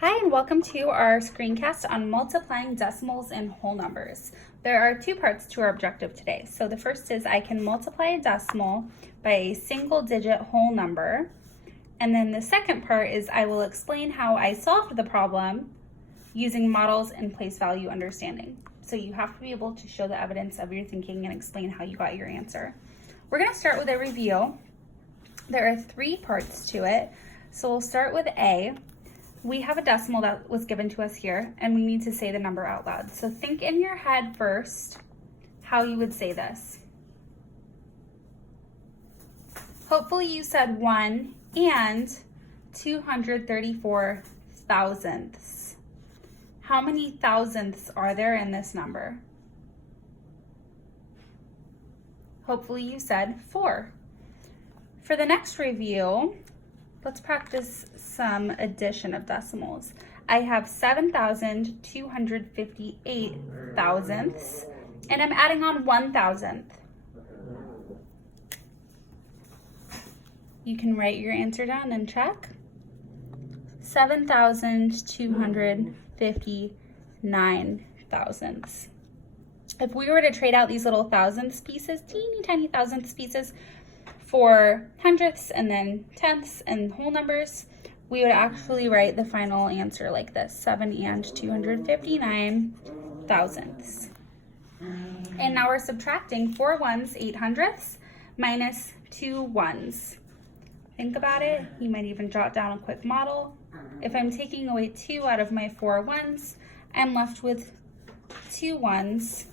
Hi, and welcome to our screencast on multiplying decimals and whole numbers. There are two parts to our objective today. So the first is I can multiply a decimal by a single digit whole number. And then the second part is I will explain how I solved the problem using models and place value understanding. So you have to be able to show the evidence of your thinking and explain how you got your answer. We're going to start with a review. There are three parts to it. So we'll start with A. We have a decimal that was given to us here, and we need to say the number out loud. So think in your head first how you would say this. Hopefully you said 1 and 234 thousandths. How many thousandths are there in this number? Hopefully you said 4. For the next review, let's practice some addition of decimals. I have 7,258 thousandths, and I'm adding on 1,000th. You can write your answer down and check. 7,259 thousandths. If we were to trade out these little thousandths pieces, teeny tiny thousandths pieces, for hundredths and then tenths and whole numbers, we would actually write the final answer like this: 7 and 259 thousandths. And now we're subtracting 4 ones, 8 hundredths, minus 2 ones. Think about it. You might even jot down a quick model. If I'm taking away 2 out of my 4 ones, I'm left with 2 ones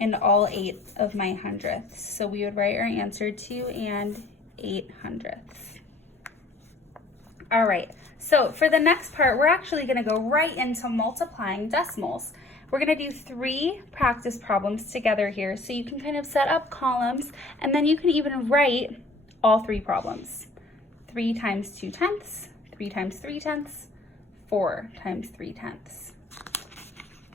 and all 8 of my hundredths. So we would write our answer 2 and 8 hundredths. All right, so for the next part, we're actually gonna go right into multiplying decimals. We're gonna do 3 practice problems together here, so you can kind of set up columns, and then you can even write all 3 problems. 3 times 2 tenths, 3 times 3 tenths, 4 times 3 tenths.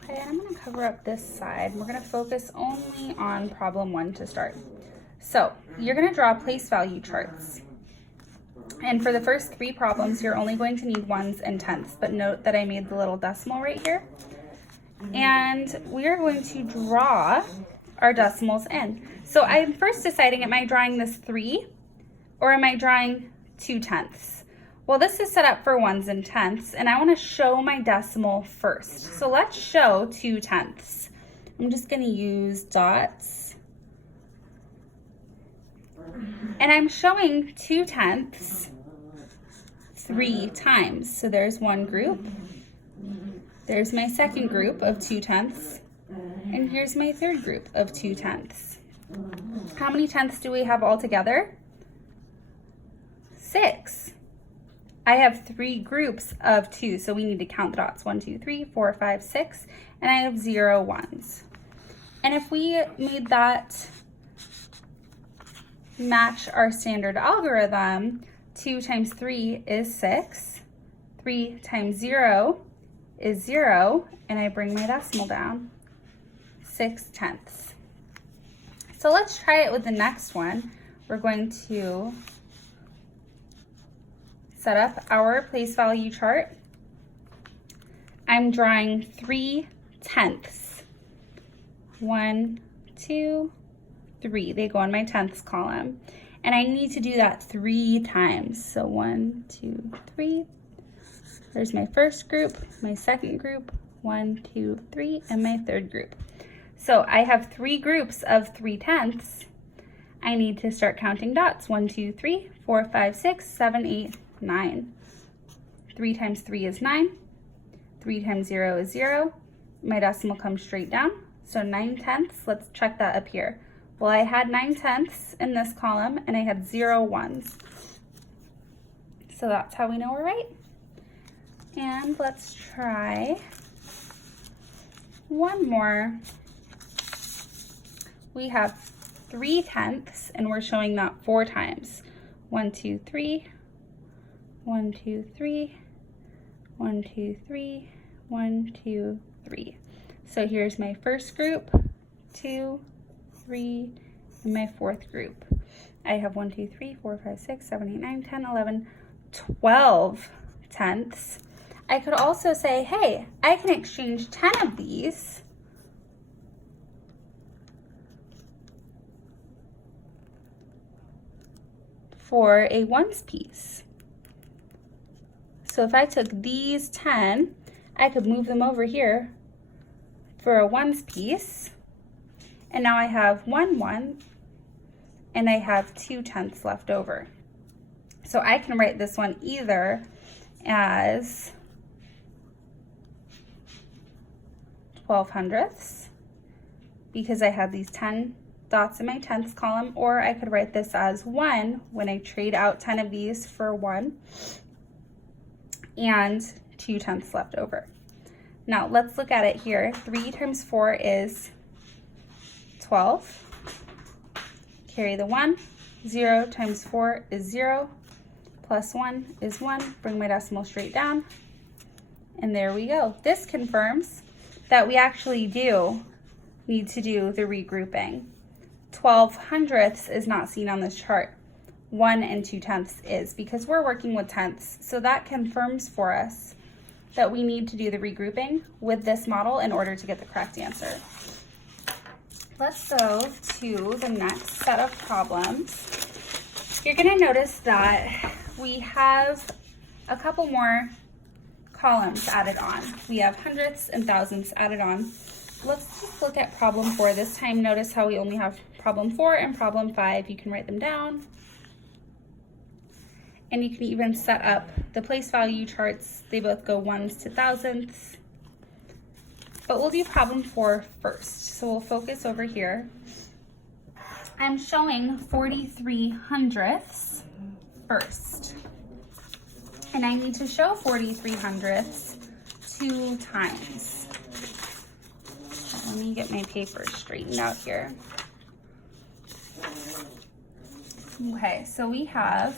Okay, and I'm gonna cover up this side. We're gonna focus only on problem 1 to start. So you're gonna draw place value charts. And for the first 3 problems, you're only going to need ones and tenths, but note that I made the little decimal right here. And we are going to draw our decimals in. So I'm first deciding, am I drawing this 3 or am I drawing 2 tenths? Well, this is set up for ones and tenths, and I want to show my decimal first. So let's show 2 tenths. I'm just going to use dots. And I'm showing 2 tenths 3 times. So there's one group. There's my second group of 2 tenths. And here's my third group of 2 tenths. How many tenths do we have all together? 6. I have 3 groups of 2, so we need to count the dots. 1, 2, 3, 4, 5, 6, and I have 0 ones. And if we made that match our standard algorithm, 2 times 3 is 6, 3 times 0 is 0, and I bring my decimal down, 6 tenths. So let's try it with the next one. We're going to set up our place value chart. I'm drawing 3 tenths. 1, 2, 3. They go on my tenths column. And I need to do that 3 times. So 1, 2, 3. There's my first group, my second group, 1, 2, 3, and my third group. So I have 3 groups of 3 tenths. I need to start counting dots. 1, 2, 3, 4, 5, 6, 7, 8, 9. 3 times 3 is 9. 3 times 0 is 0. My decimal comes straight down. So 9 tenths, let's check that up here. Well, I had 9 tenths in this column and I had 0 ones. So that's how we know we're right. And let's try one more. We have 3 tenths and we're showing that 4 times. 1, 2, 3. 1, 2, 3, 1, 2, 3, 1, 2, 3. So here's my first group, 2, 3, and my fourth group. I have 1, 2, 3, 4, 5, 6, 7, 8, 9, 10, 11, 12 tenths. I could also say, hey, I can exchange 10 of these for a ones piece. So if I took these 10, I could move them over here for a ones piece. And now I have 1 and I have 2 tenths left over. So I can write this one either as 12 hundredths because I have these 10 dots in my tenths column, or I could write this as 1 when I trade out 10 of these for 1 and 2 tenths left over. Now let's look at it here. 3 times 4 is 12. Carry the 1. 0 times 4 is 0. Plus 1 is 1. Bring my decimal straight down. And there we go. This confirms that we actually do need to do the regrouping. 12 hundredths is not seen on this chart. 1 and 2 tenths is, because we're working with tenths. So that confirms for us that we need to do the regrouping with this model in order to get the correct answer. Let's go to the next set of problems. You're going to notice that we have a couple more columns added on. We have hundredths and thousandths added on. Let's just look at problem 4 this time. Notice how we only have problem 4 and problem 5. You can write them down. And you can even set up the place value charts. They both go ones to thousandths. But we'll do problem 4 first. So we'll focus over here. I'm showing 43 hundredths first. And I need to show 43 hundredths 2 times. Let me get my paper straightened out here. Okay, so we have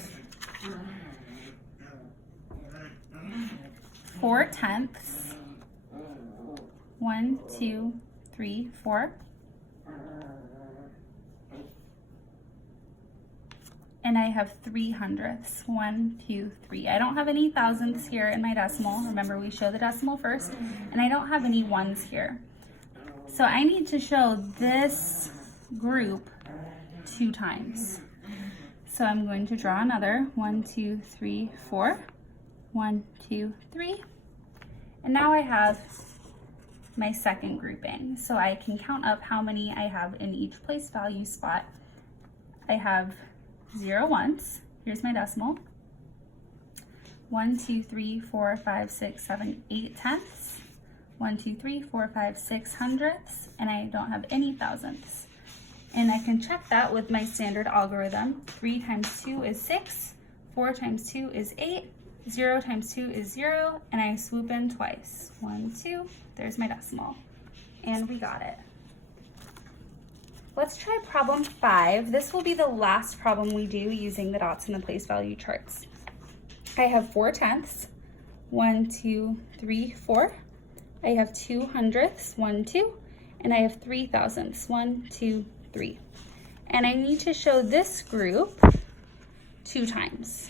4 tenths. 1, 2, 3, 4. And I have 3 hundredths. 1, 2, 3. I don't have any thousandths here in my decimal. Remember, we show the decimal first. And I don't have any ones here. So I need to show this group 2 times. So I'm going to draw another 1, 2, 3, 4. 1, 2, 3. And now I have my second grouping. So I can count up how many I have in each place value spot. I have 0 ones. Here's my decimal. 1, 2, 3, 4, 5, 6, 7, 8 tenths. 1, 2, 3, 4, 5, 6 hundredths. And I don't have any thousandths. And I can check that with my standard algorithm. 3 times 2 is 6. 4 times 2 is 8. 0 times 2 is 0. And I swoop in twice. 1, 2. There's my decimal. And we got it. Let's try problem 5. This will be the last problem we do using the dots and the place value charts. I have 4 tenths. 1, 2, 3, 4. I have 2 hundredths. 1, 2. And I have 3 thousandths. 1, 2, 3. And I need to show this group 2 times.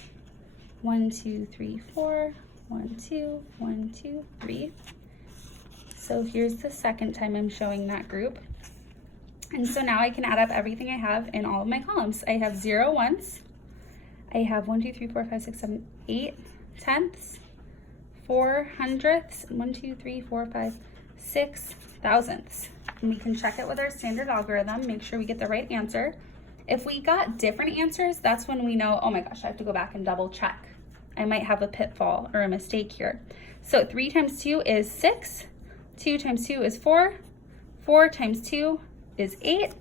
1, 2, 3, 4. 1, 2, 1, 2, 3. So here's the second time I'm showing that group. And so now I can add up everything I have in all of my columns. I have 0 ones. I have 1, 2, 3, 4, 5, 6, 7, 8 tenths. 4 hundredths. 1, 2, 3, 4, 5, 6 thousandths. And we can check it with our standard algorithm, make sure we get the right answer. If we got different answers, that's when we know, oh my gosh, I have to go back and double check. I might have a pitfall or a mistake here. So 3 times 2 is 6. 2 times 2 is 4. 4 times 2 is 8.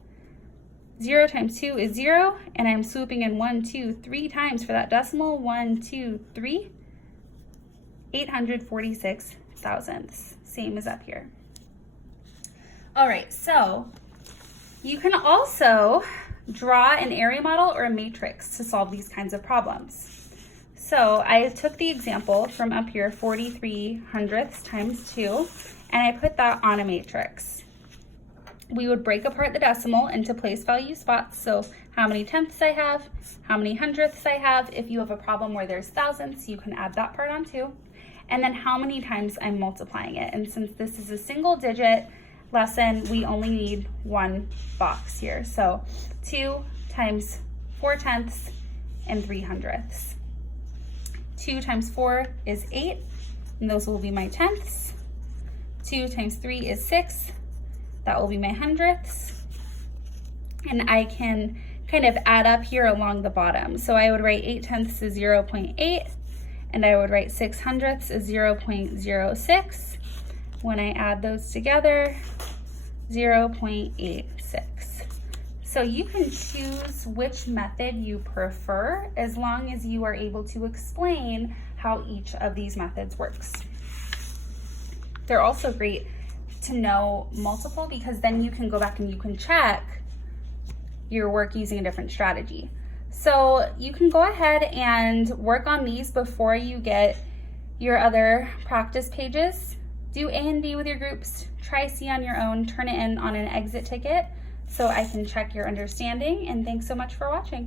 0 times 2 is 0. And I'm swooping in 1, 2, 3 times for that decimal. 1, 2, 3. 846 thousandths. Same as up here. All right, so you can also draw an area model or a matrix to solve these kinds of problems. So I took the example from up here, 43 hundredths times 2, and I put that on a matrix. we would break apart the decimal into place value spots. So how many tenths I have, how many hundredths I have. If you have a problem where there's thousandths, you can add that part on too. And then how many times I'm multiplying it. And since this is a single digit lesson, we only need one box here. So 2 times 4 tenths and 3 hundredths. 2 times 4 is 8, and those will be my tenths. 2 times 3 is 6, that will be my hundredths. And I can kind of add up here along the bottom. So I would write 8 tenths is 0.8, and I would write 6 hundredths is 0.06. When I add those together, 0.86. So you can choose which method you prefer as long as you are able to explain how each of these methods works. They're also great to know multiple because then you can go back and you can check your work using a different strategy. So you can go ahead and work on these before you get your other practice pages. Do A and B with your groups, try C on your own, turn it in on an exit ticket so I can check your understanding, and thanks so much for watching.